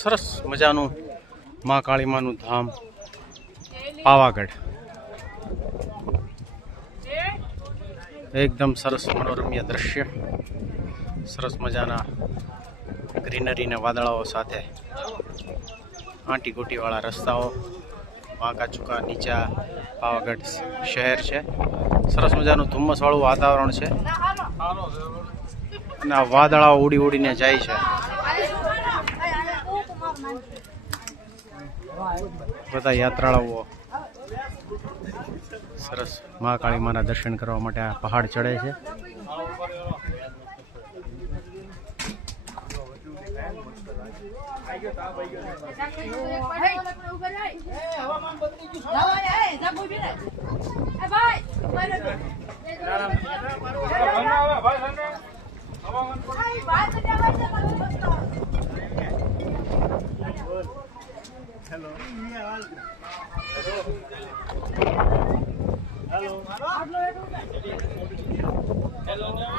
સરસ મજાનું મા કાળીમાનું ધામ પાવાગઢ એકદમ સરસ મનોરમ્ય દ્રશ્ય, સરસ મજાના ગ્રીનરીના વાદળાઓ સાથે આંટી ગોટીવાળા રસ્તાઓ, વાંકા ચૂકા નીચા પાવાગઢ શહેર છે. સરસ મજાનું ધુમ્મસવાળું વાતાવરણ છે અને આ વાદળાઓ ઉડી ઉડીને જાય છે. બધા યાત્રાળુઓ સરસ મહાકાળી માના દર્શન કરવા માટે આ પહાડ ચડે છે. હેલો.